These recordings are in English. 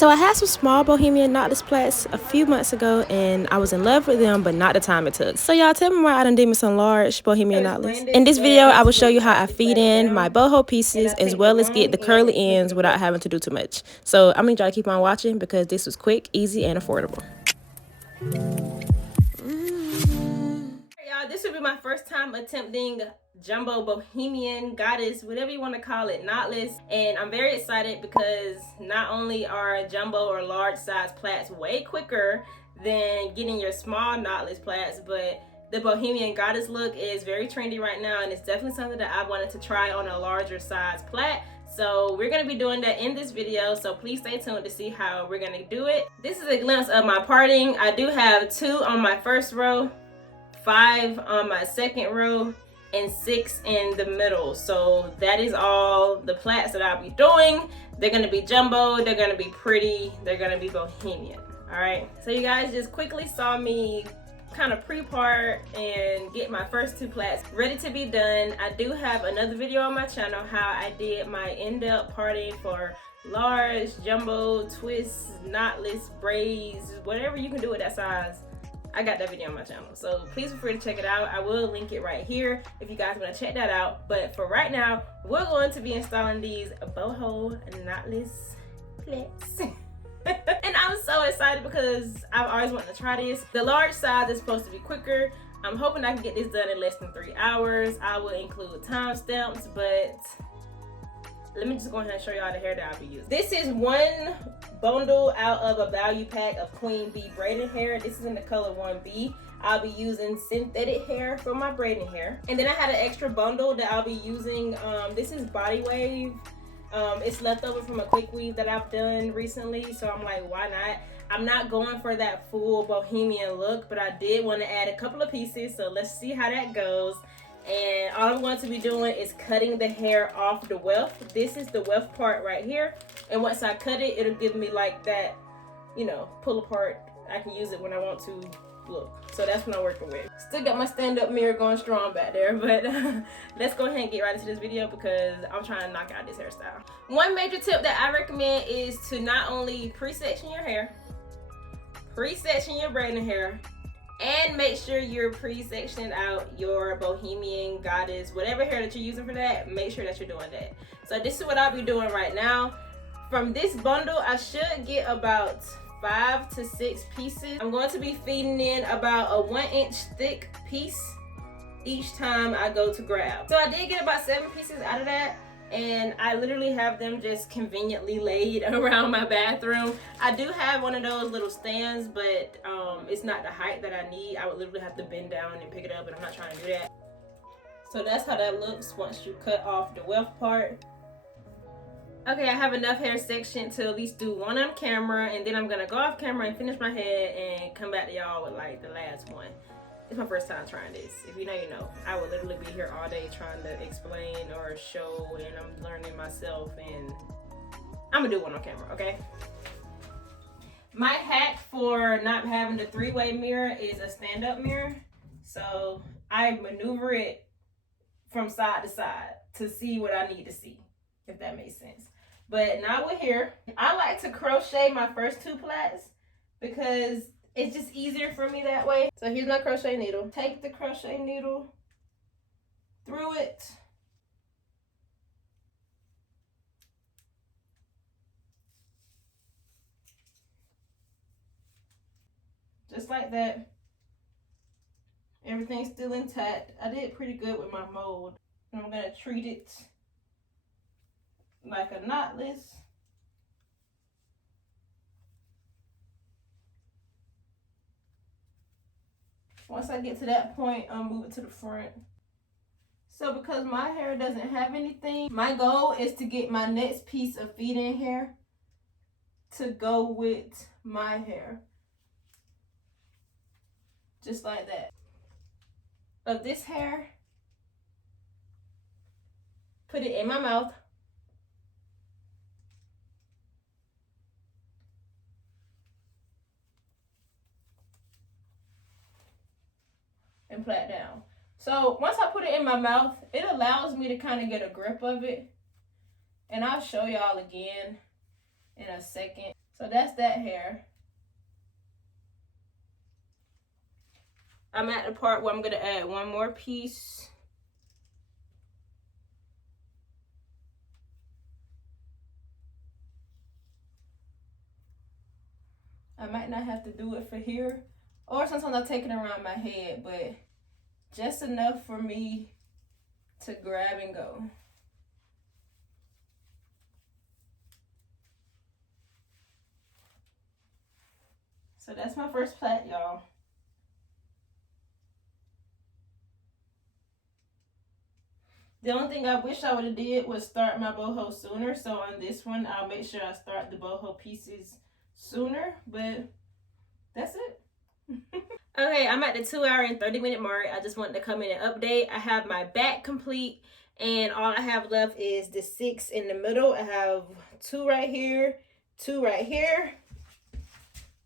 So I had some small bohemian knotless plaits a few months ago, and I was in love with them, but not the time it took. So y'all, tell me why I done did me some large bohemian knotless. In this video, I will show you how I feed in my boho pieces as well as get the curly ends without having to do too much. So I'm gonna try to keep on watching because this was quick, easy, and affordable. Y'all, this will be my first time attempting jumbo bohemian goddess, whatever you want to call it, knotless, and I'm very excited because not only are jumbo or large size plaits way quicker than getting your small knotless plaits, but the bohemian goddess look is very trendy right now, and it's definitely something that I wanted to try on a larger size plait. So we're going to be doing that in this video, so please stay tuned to see how we're going to do it. This is a glimpse of my parting. I do have 2 on my first row, 5 on my second row, and 6 in the middle. So that is all the plaits that I'll be doing. They're gonna be jumbo, they're gonna be pretty, they're gonna be bohemian. All right, so you guys just quickly saw me kind of pre-part and get my first 2 plaits ready to be done. I do have another video on my channel how I did my in-depth parting for large, jumbo, twists, knotless, braids, whatever you can do with that size. I got that video on my channel, so please feel free to check it out. I will link it right here if you guys want to check that out. But for right now, we're going to be installing these boho knotless plaits. And I'm so excited because I've always wanted to try this. The large size is supposed to be quicker. I'm hoping I can get this done in less than 3 hours. I will include timestamps, but let me just go ahead and show y'all the hair that I'll be using. This is one bundle out of a value pack of Queen Bee braided hair. This is in the color 1B. I'll be using synthetic hair for my braiding hair. And then I had an extra bundle that I'll be using. This is Body Wave. It's leftover from a quick weave that I've done recently. So I'm like, why not? I'm not going for that full bohemian look, but I did want to add a couple of pieces. So let's see how that goes. And all I'm going to be doing is cutting the hair off the weft. This is the weft part right here. And once I cut it, it'll give me like that, you know, pull apart. I can use it when I want to look. So that's what I'm working with. Still got my stand-up mirror going strong back there, but let's go ahead and get right into this video because I'm trying to knock out this hairstyle. One major tip that I recommend is to not only pre-section your hair, pre-section your braiding hair, and make sure you're pre-sectioning out your bohemian goddess, whatever hair that you're using for that, make sure that you're doing that. So this is what I'll be doing right now. From this bundle, I should get about 5 to 6 pieces. I'm going to be feeding in about a 1-inch thick piece each time I go to grab. So I did get about 7 pieces out of that, and I literally have them just conveniently laid around my bathroom. I do have one of those little stands, but it's not the height that I need. I would literally have to bend down and pick it up, and I'm not trying to do that. So that's how that looks once you cut off the weft part. Okay, I have enough hair section to at least do one on camera, and then I'm gonna go off camera and finish my head and come back to y'all with like the last one. It's my first time trying this. If you know, you know. I would literally be here all day trying to explain or show, and I'm learning myself, and I'm gonna do one on camera, okay? My hack for not having the 3-way mirror is a stand-up mirror. So I maneuver it from side to side to see what I need to see, if that makes sense. But now we're here. I like to crochet my first 2 plaits because it's just easier for me that way. So here's my crochet needle. Take the crochet needle through it. Just like that. Everything's still intact. I did pretty good with my mold. And I'm gonna treat it like a knotless. Once I get to that point, I'll move it to the front. So because my hair doesn't have anything, my goal is to get my next piece of feed-in hair to go with my hair. Just like that. Of this hair, put it in my mouth. And plait down. So once I put it in my mouth, it allows me to kind of get a grip of it. And I'll show y'all again in a second. So that's that hair. I'm at the part where I'm gonna add one more piece. I might not have to do it for here, or sometimes I take it around my head, but just enough for me to grab and go. So that's my first plait, y'all. The only thing I wish I would have did was start my boho sooner. So on this one, I'll make sure I start the boho pieces sooner, but that's it. Okay, I'm at the 2 hour and 30-minute mark. I just wanted to come in and update. I have my back complete, and all I have left is the 6 in the middle. I have 2 right here, 2 right here,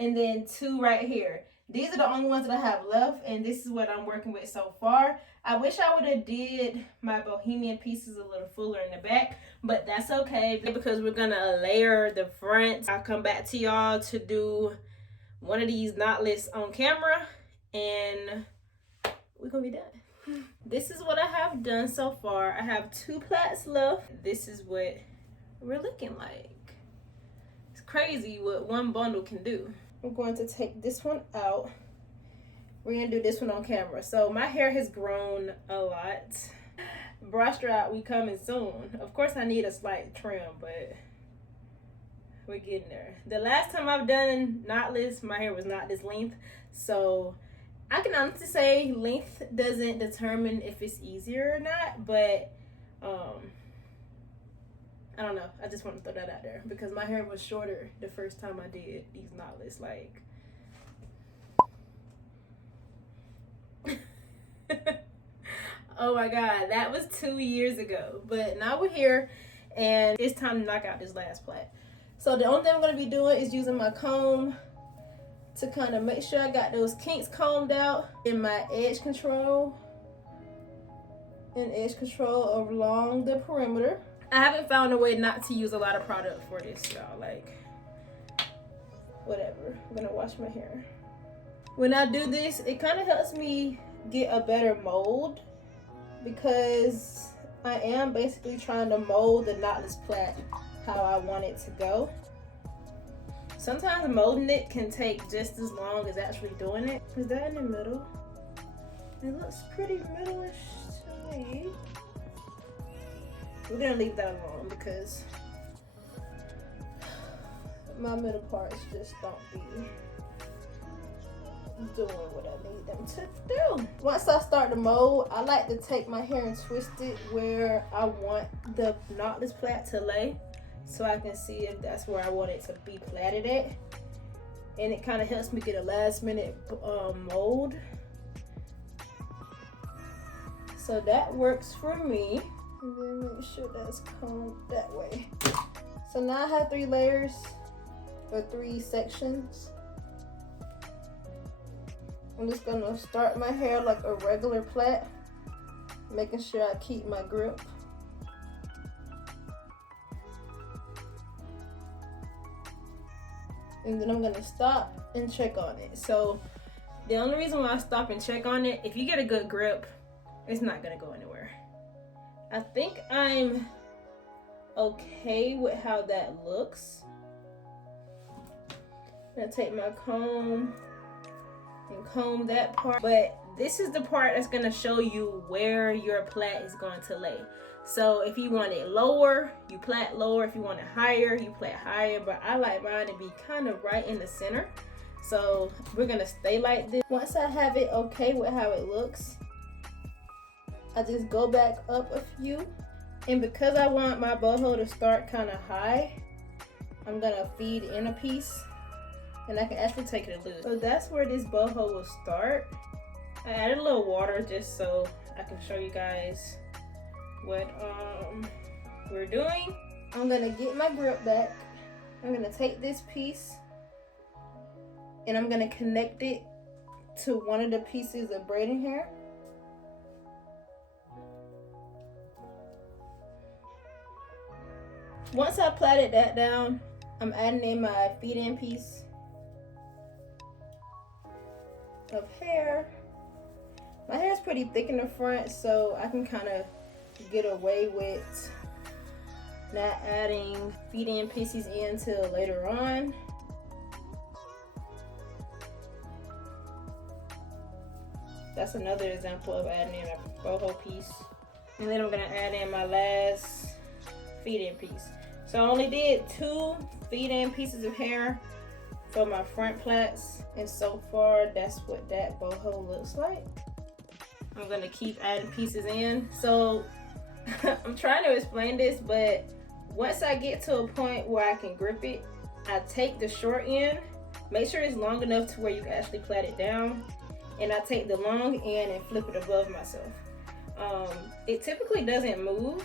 and then 2 right here. These are the only ones that I have left, and this is what I'm working with so far. I wish I would have did my bohemian pieces a little fuller in the back, but that's okay because we're gonna layer the front. I'll come back to y'all to do one of these knotless on camera, and we're gonna be done. This is what I have done so far. I have 2 plaits left. This is what we're looking like. It's crazy what one bundle can do. I'm going to take this one out. We're gonna do this one on camera. So my hair has grown a lot. Bra strap, we coming soon. Of course I need a slight trim, but we're getting there. The last time I've done knotless, my hair was not this length. So I can honestly say length doesn't determine if it's easier or not, but I don't know. I just want to throw that out there because my hair was shorter the first time I did these knotless. Like, oh my God, that was 2 years ago. But now we're here, and it's time to knock out this last plait. So the only thing I'm going to be doing is using my comb to kind of make sure I got those kinks combed out in my edge control and edge control along the perimeter. I haven't found a way not to use a lot of product for this, y'all. Like, whatever. I'm gonna wash my hair. When I do this, it kind of helps me get a better mold because I am basically trying to mold the knotless plait how I want it to go. Sometimes molding it can take just as long as actually doing it. Is that in the middle? It looks pretty middle-ish to me. We're gonna leave that alone because my middle parts just don't be doing what I need them to do. Once I start to mold, I like to take my hair and twist it where I want the knotless plait to lay, so I can see if that's where I want it to be plaited at. And it kind of helps me get a last minute mold. So that works for me. And then make sure that's combed that way. So now I have 3 layers or 3 sections. I'm just gonna start my hair like a regular plait, making sure I keep my grip. And then I'm gonna stop and check on it. So the only reason why I stop and check on it, if you get a good grip, it's not gonna go anywhere. I think I'm okay with how that looks. I'm gonna take my comb and comb that part. But this is the part that's gonna show you where your plait is going to lay. So if you want it lower, you plait lower. If you want it higher, you plait higher. But I like mine to be kind of right in the center. So we're gonna stay like this. Once I have it okay with how it looks, I just go back up a few, and because I want my boho to start kind of high, I'm gonna feed in a piece, and I can actually take it loose. So that's where this boho will start. I added a little water just so I can show you guys what we're doing. I'm gonna get my grip back. I'm gonna take this piece, and I'm gonna connect it to one of the pieces of braiding hair. Once I plaited that down, I'm adding in my feed-in piece of hair. My hair is pretty thick in the front, so I can kind of get away with not adding feed-in pieces in till later on. That's another example of adding in a boho piece. And then I'm gonna add in my last feed-in piece. So I only did 2 feed-in pieces of hair for my front plaits, and so far that's what that boho looks like. I'm gonna keep adding pieces in. So I'm trying to explain this, but once I get to a point where I can grip it, I take the short end, make sure it's long enough to where you can actually plait it down, and I take the long end and flip it above myself. It typically doesn't move,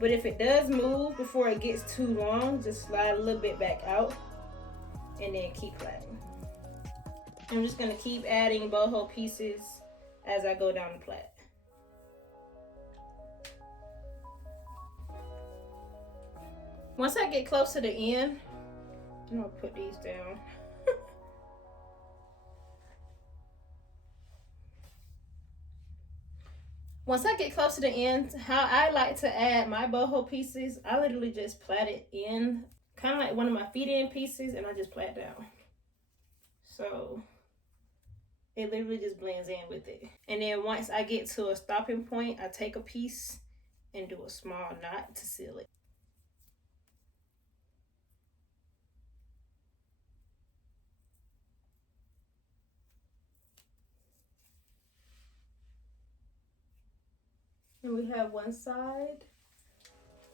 but if it does move before it gets too long, just slide a little bit back out and then keep plaiting. I'm just gonna keep adding boho pieces as I go down the plait. Once I get close to the end, I'm gonna put these down. Once I get close to the end, how I like to add my boho pieces, I literally just plait it in, kind of like one of my feed-in pieces, and I just plait down. So it literally just blends in with it. And then once I get to a stopping point, I take a piece and do a small knot to seal it. And we have one side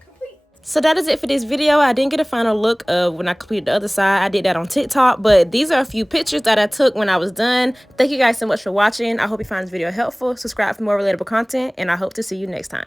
complete. So that is it for this video. I didn't get a final look of when I completed the other side. I did that on TikTok, but these are a few pictures that I took when I was done. Thank you guys so much for watching. I hope you found this video helpful. Subscribe for more relatable content, and I hope to see you next time.